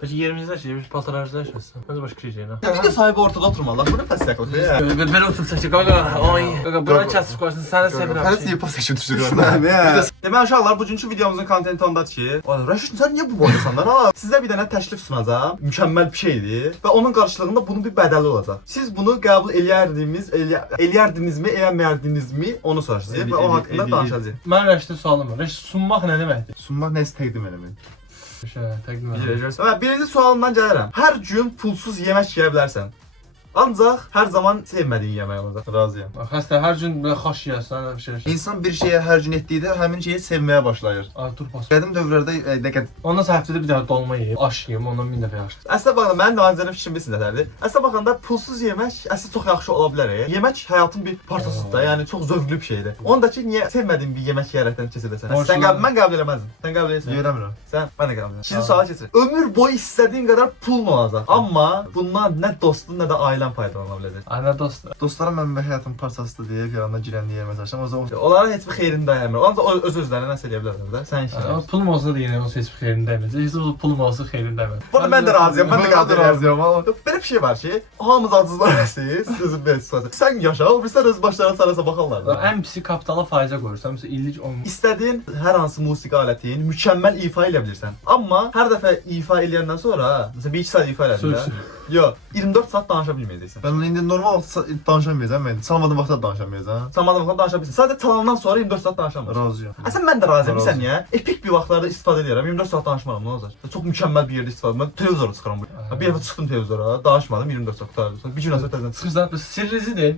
Peki yerimizdə yaşayır, biz paltarlarımızda yaşasın. Nasıl başka şey şeyin ha? Video sahibi ortada oturmalı. Bu ne pəsəklik ya? Ben oturup saçı qaqa. Ay. Qaqa bura kəsib qoysun. Səni sevirəm. Fəriz niyə pəsəklik düşürür orada? Demək uşaqlar, bugünkü videomuzun kontenti ondadır ki, Rəşid sən niyə bu boydasan lan? Sizə bir dənə təklif sunacağam. Mükəmməl bir şeydir və onun qarşılığında bunun bir bədəli olacaq. Siz bunu qəbul eləyərdinizmi, eləməyərdinizmi onu soruşacağıq və o haqqında danışacağıq. Mən Rəşidin sualım var. Rəşid sunmaq nə deməkdir? Sunmaq nəsə təqdim eləmək. Təqdim edirəm. Birinci sualından gəlirəm. Hər gün pulsuz yemək yeyə bilərsən. Ancaq hər zaman sevmədiyin yemək olacaq. Razıyam. Xəstə hər gün belə xoş yeyəsən, bir şey. İnsan bir şeyə hər gün etdikdə həmin şeyi sevməyə başlayır. Dur pas. Qədim dövrlərdə dəqiq. Ondan sonra həftədə bir dəfə dolma yeyib, aş yeyib, ondan 1000 dəfə yaxşı. Əslində baxın, mənim naçizane fikrim bilsin nətərdir. Əslində baxanda pulsuz yemək əslində çox yaxşı ola bilər. Yemək həyatın bir parçasıdır da, yəni çox zövqlü bir şeydir. Ondakı niyə sevmədiyin bir yemək yeyərəkdən keçirəsən? Mən qəbul eləməzdim. Sən qəbul edirsən? Eləmirəm. Sən mən də qəbul edirəm. İkinci suala keçirik. Ömür boyu istədiyin qədər pulun olacaq. Amma bundan nə dostun, nə də ailən faydalana biləcək. Ana dost. Dostlarım mənim həyatım parçasıdır deyə qıranda girənliyə yemək çalışıram. O zaman onların heç bir xeyrini dayamır. Ancaq öz-özlərinə nəsə eləyə bilərlər də. Sən işin. Pulum olsa da yenə o heç bir xeyrini dəyməyəcək. Heç pulum olsa xeyrini dəymir. Burada mən də razıyam. Mən də qəbul razıyam. Belə bir şey var ki, hamımız acızlar arasıyıq. Sözün belə tutacaq. Sən yaşa, o birisi öz başlarına sarasa baxarlar da. Ən pisi kapitala faizə qoyursan, məsələn illik 10. İstədiyin hər hansı musiqi alətin mükəmməl ifa edə bilirsən. Amma hər dəfə ifa eləyəndən sonra, məsələn 1-2 saat ifa elədin də. Yox, 24 saat danışa bilməyəcəksən. Ben indi normal vaxt danışamayacağam mən. Çalmadığım vaxtda danışamayacağam. Çalmadığın vaxtda danışa bilirsən. Sadəcə çalandan sonra 24 saat danışamırsan. Razıyam. Əslən mən də razıyam. Bilirsən niyə? Epik bir vaxtlarda istifadə edirəm. 24 saat danışmaram, nə olacaq? Çox mükəmməl bir yerdə istifadə edirəm. Mən televizora çıxıram bu. Bir dəfə çıxdım televizora, danışmadım 24 saat qutardım. Bir gün sonra təzədən Çıxırsan, sirrizi deyil.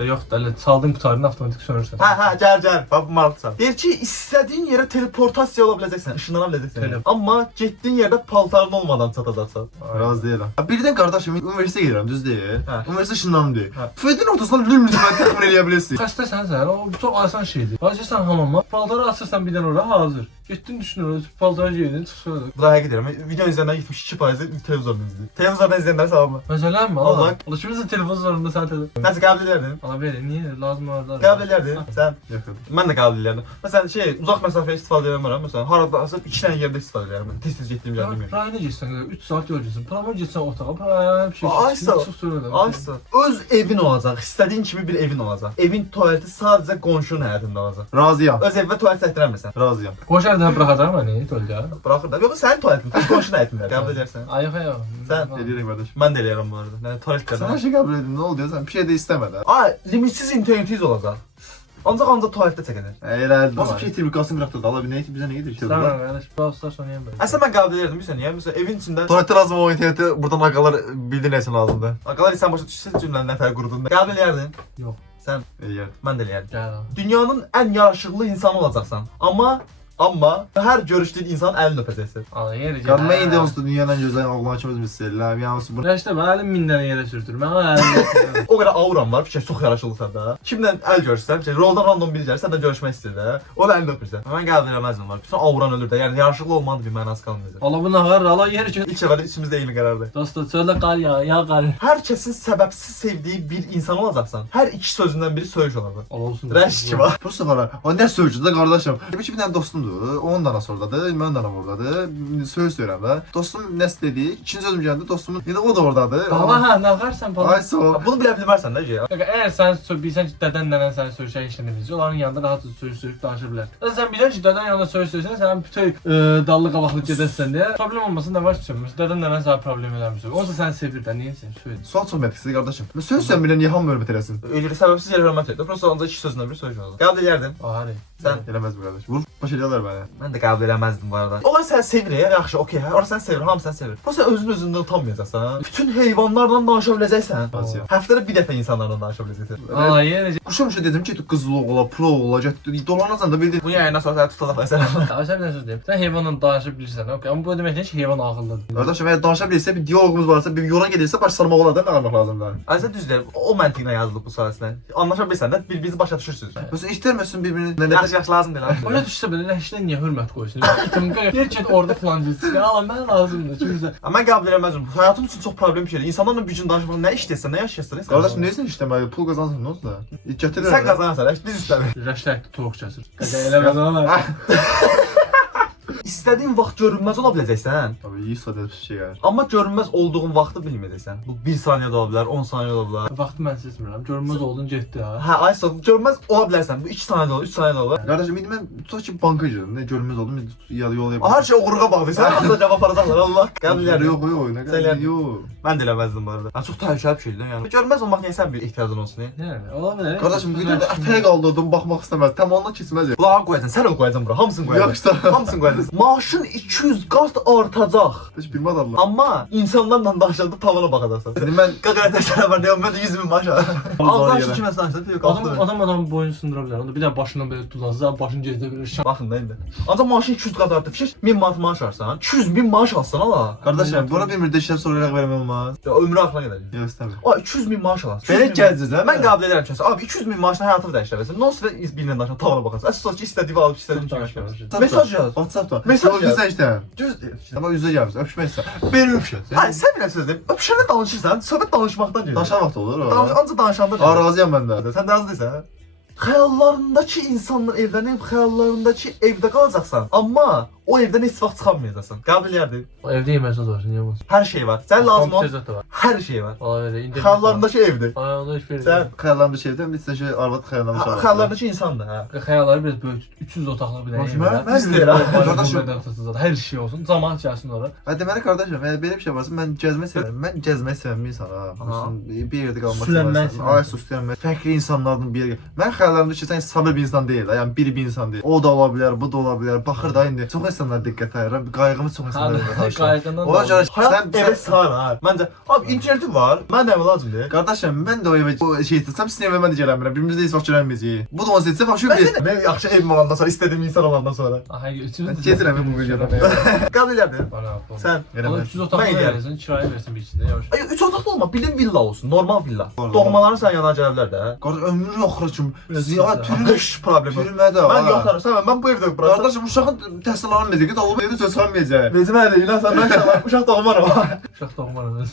Yox da elə çaldın qutarını avtomatik sönürsən. Hə, gəl. Bax bu maraqlısan. Deyir ki, istədiyin yerə teleportasiya ola biləcəksən, ışınlana biləcəksən. Amma getdiyin yerdə paltarın olmadan çatacaqsan. Razı deyiləm. Birdən qardaşım universitetə gedirəm, düz deyil? Hə. Universitet işindən deyil. Fedin ortasından lümlütmən təxmin eləyə bilirsən. Xəstəsən sən, o çox asan şeydir. Hacısan hamama, paltarı açırsan birdən ora hazır. Getdin düşdün orada, paltarı giydin, çıxsın. Bu da həqiqət deyirəm. Video izləyənlərin 72% televizordan izləyir. Televizordan izləyənlər savabı. Məsələn mi? Allah. Allah kimsə televizorunda sən tədə. Nəsə qəbul edərdin? Ala belə, niyə? Lazım olardı. Qəbul edərdin? Sən? Yox. Mən də qəbul edərdim. Məsələn uzaq məsafəyə istifadə edəmirəm. Məsələn harada 2 dənə yerdə istifadə edərəm. Tez-tez getdiyim yerdə yemək. Rayına getsən, 3 saat yol getsən, pramol getsən otağa, bir şey. Aysa. Öz evin olacaq. İstədiyin kimi bir evin olacaq. Evin tualeti sadəcə qonşunun həyətində olacaq. Razıyam. Öz evə tualet çəkdirəmirsən. Razıyam. Qoşardan buraxacaq məni, töldə. Buraxır da. Yox, sənin tualetin, qonşunun həyətində. Qəbul edərsən. Ayıq. Sən Eləyirəm qardaş. Mən də eləyirəm bu arada. Yəni tualetdə. Sən hər şey qəbul edin, nə oldu? Sən bir şey də istəmədən. Ay, limitsiz internetiniz olacaq. Ancaq tualetdə çəkilər. Elədim. Nasıl bir şey termikasını qıraqda da ala bir nə bizə nə gedir ki? Sən qardaş, bazılar sonrayan belə. Əslində mən qəbul edirdim, bilirsən niyə? Məsələn, evin içində Tualetdə lazım olan interneti buradan ağalar bildi nəsin lazımdır. ağalar sən başa düşsən cümlənin nətər qurduğunu. Qəbul edərdin. Yox. Sən, Eləyərdim. mən də eləyərdim. Gəl. Dünyanın ən yaraşıqlı insanı olacaqsan. Amma hər görüşdüyün insan əlini öpəcəksən. Ala yeri gəl. Qarma indi onsuz dünyanın ən gözəl oğlan kimi özümüz istəyirlər. Yəni bu Rəşdə mən əlim 1000 dənə yerə sürtür. Mən əlim. O qədər auram var, fikir çox yaraşıqlısan da. Kimlə əl görürsən, roldan random biri gəlir, sən də görüşmək istəyir də. O da əlini öpürsən. Mən qəbul eləməzdim var. Bütün auran ölür də. Yəni yaraşıqlı olmanın bir mənası qalmayacaq. Ala bu nağar, ala yeri ki. İlk əvvəl içimizdə eyni qərardır. Dostlar, çöldə qar ya qar. Hər kəsin səbəbsiz sevdiyi bir insan olacaqsan, hər iki sözündən biri söyüş olacaq. Olsun. Rəş ki var. prosta var. O nə sözcüdür də qardaşım. Demək ki bir dənə dostumdur. Onun da ordadır, mənim də ordadır. Söz deyirəm də. Dostum nəsə dedi, ikinci sözüm gəldi, dostumun indi o da ordadır. Ala nağarsan falan. Ay sağ ol. Bunu bilə bilmərsən də ki. Əgər sən bilsən ki, dədən nənən səni söyüşə işlənə biləcək, onların yanında rahat söyüş danışa bilər. Sən bilirsən ki, dədən yanında söyürsən, sən bütün dallı qabaqlı gedəsən deyə problem olmasın da var ki, dədən nənən sənə problem eləmir. Onsa səni sevir də, niyə sən söyür? Sual çox məntiqsiz qardaşım. Söz sən bilən niyə hamı hörmət eləsin? Öyle səbəbsiz yerə hörmət edir. Prosta ancaq iki sözündən biri söyüş olacaq. Qəbul edərdim. Ahari. Sən Eləməz bu qardaş. Vur baş eləyirlər məni. mən də qəbul eləməzdim bu arada. Onlar səni sevir, yaxşı, okey. Onlar səni sevir, hamı səni sevir. Prosta özündən utanmayacaqsan. Bütün heyvanlarla danışa biləcəksən. Razıyam. Həftədə bir dəfə insanlarla danışa biləcəksən. Ala yeri. Quşamışa dedim ki, qızılıq ola, pro ola, dolanasan da bildin. Bu yayından sonra səni tutacaq məsələn. Sən bir söz deyim. Sən heyvanla danışa bilirsən, okey. Amma bu demək deyil ki, heyvan ağıllıdır. Qardaşım, əgər danışa bilirsə, bir diyaloqumuz varsa, bir yola gedirsə, baş sarmaq olar da, nə qarmaq lazımdır? Aslında düzdür. O məntiqlə yazılıb bu sahəsində. Anlaşa bilsən də bir-birinizi başa düşürsüz. Məsələn, istərməsin bir-birini Yaxşı lazım deyil. Ona düşsə belə Rəşdən niyə hörmət qoysun? İtim yer ki orada falan deyirsən. Ala mən lazımdır. Kimsə. Mən qəbul eləməzdim. Həyatım üçün çox problem bir şeydir. İnsanlarla bir gün danışmaq nə işləyirsən, nə yaşayırsan? Qardaşım, neysən işləməli? Pul qazansan, nə olsun da? Gətirir. Sən qazanarsan, biz istəmirik. Rəşdə toyuq kəsir. Qədə eləməz ona. İstədiyin vaxt görünməz ola biləcəksən. Tabii iyi sadə bir şey yani. Amma görünməz olduğun vaxtı bilməyəcəksən. Bu 1 saniyə də ola bilər, 10 saniyə də ola bilər. Vaxtı mən seçmirəm. Görünməz oldun getdi ha. Hə, ay sağ görünməz ola bilərsən. Bu 2 saniyə də ola, 3 saniyə də ola. Kardeşim indi ben tutaq ki banka girdim. Ne görünmez oldum. Ya yol yapayım. Hər şey oğurluğa bağlıysan. Sən cavab aparacaqlar Allah. Qəbul edirəm. Yok yok. Ne Sen kadar yani- yok. Mən də eləməzdim bu arada. Yəni çox təhlükəli bir şeydir yəni. Görünməz olmaq niyə sən bir ehtiyacın olsun? Yəni, ola bilər. Kardeşim bir de ətəyə qaldırdım baxmaq istəmədim. Tamamına keçməz ya. Qulağa qoyacaksın, sən onu qoyacaksın bura. Hamısını qoyacaksın. Yoxsa. Hamısını qoyacaksın. Maaşın 200 qat artacaq. Heç bilməz Allah. Amma insanlarla danışanda tavana baxacaqsan. Şimdi ben Qaqara təsələ var deyəm, mən də 100 min maaş alırım. Allah yerə. kimə danışsa, yox, Adam boyunu sındıra bilər. Onda bir də başından belə tutulacaq, başını gecdə bir şam. Baxın da indi. Ancaq maaşın 200 qat artıb. Fikir 1000 manat maaş alsan, 200 bin maaş alsan ala. kardeşim buna bir müddət işləb sonra vermək olmaz. Ya ömrü axına qədər. Yox istəmirəm. O 200 bin maaş alasın. Belə gələcəz hə? Mən qəbul edirəm ki, abi 200 min maaşla həyatını dəyişdirəsən. Non sıra birinə danışan tavana baxasan. Əsas ki, istədiyi alıb istədiyin kimi yaşayırsan. Mesaj yaz. WhatsApp-da. Mesaj yaz. Sən işte. Düz. Amma üzə gəlmirsən. Öpüşmək istəyirsən. Beni öpüşəcəksən. Hayır, sən bilən söz deyim. Öpüşəndə danışırsan, söhbət danışmaqdan gedir. Daşa vaxt olur o. Ancaq danışanda gedir. Razıyam mən də. Sən də razı deyilsən? Xəyallarındakı insanlar evlənib, xəyallarındakı evdə qalacaqsan. Amma o evdən heç vaxt çıxamayacaqsan. Qəbul edirəm. O evdə yemək zad var, niyə olmaz? Hər şey var. Sən lazım ol. Kompüter zad da var. Hər şey var. Ola belə indi. Xəyallarındakı evdir. Ay, onu heç verir. Sən Xəyallarımda şeydən bir şey arvad xəyallarımda şey var. xəyallarındakı insandır, hə. Xəyalları biraz böyük, 300 otaqlı bir Bax, ev var. mən istəyirəm. Qardaşım, hər şey olsun, cəmaət gəlsin ora. Ha deməli qardaşım, əgər belə bir şey varsa mən gəzmək sevirəm. Mən gəzmək sevən bir insanam. Olsun, bir yerdə qalmaq Süslənmək sevərsən. sevərsən. Ay süslənmək. Fərqli insanlardan bir yerə. Mən xəyallarımda ki, sən sabır bir insan deyil, yəni biri bir insan deyil. O da ola bilər, bu da ola bilər. Baxır da indi çox insanlar diqqət ayırır. Qayğımı çox insanlar ayırır. Qayğından Ona görə Həyat sən evə sığar ha. Məncə, abi internetin var. Mən də lazımdır. qardaşım, mən də o evə o şey etsəm, sizin evə mən də gələ bilmirəm. Birimiz də heç vaxt gəlməyəcəyik. Bu da onu seçsə, bax şu bir. Mən yaxşı evim olandan sonra, istədiyim insan olandan sonra. Aha, üçüncü. Gedirəm bu videoda. Qəbul edirəm. Bana. Sən Ona 300 otaqlı Mən eləyərəm. versin, kirayə versin bir içində yavaş. Ay 3 otaqlı olma, bilin villa olsun, normal villa. Normal. Doğmaların sən yana gələ bilər də. Qardaş ömrü yoxdur ki. Biraz Ziya güzel. türü Qış problemi. türmədə. Mən yoxlarım, mən bu evdə bıraxdım. Qardaşım uşağın təhsil alınmayacaq, olub evdə söz salmayacaq. Bezim əli, ilan sən mən uşaq doğmaram. Uşaq doğmaram.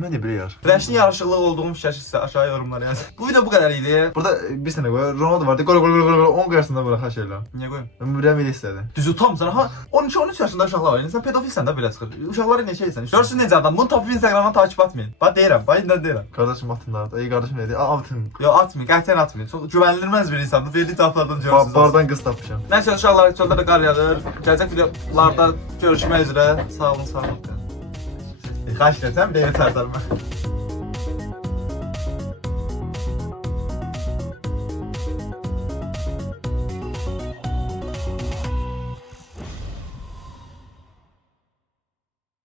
Mən də belə yar. Rəşnin yaraşıqlı olduğum fikir sizə aşağı yorumlara yazın. Bu video bu qədər idi. Burada bir sənə qoy, Ronaldo var. Qol 10 qarşısında bura xaç elə. Niyə qoyum? Ömrəm elə istədi. Düzü tam sana ha 12-13 yaşında uşaqlar var. Sən pedofilsən də belə çıxır. Uşaqlara neçə etsən? Görsün necə adam. Bunu tapıb Instagramdan takip atmayın. Bax deyirəm, bax indi deyirəm. Qardaşım atınlar. Ey qardaşım dedi. Atın. Yo atmayın, qətiyyən atmayın. Çox güvənilməz bir insandır. Verdiyi cavablardan görürsünüz. Bardan qız tapmışam. Nəysə uşaqlar, çöldə də qar yağır. Gələcək videolarda görüşmək üzrə. Sağ olun, sağ olun. Xahiş edirəm, bir də yeter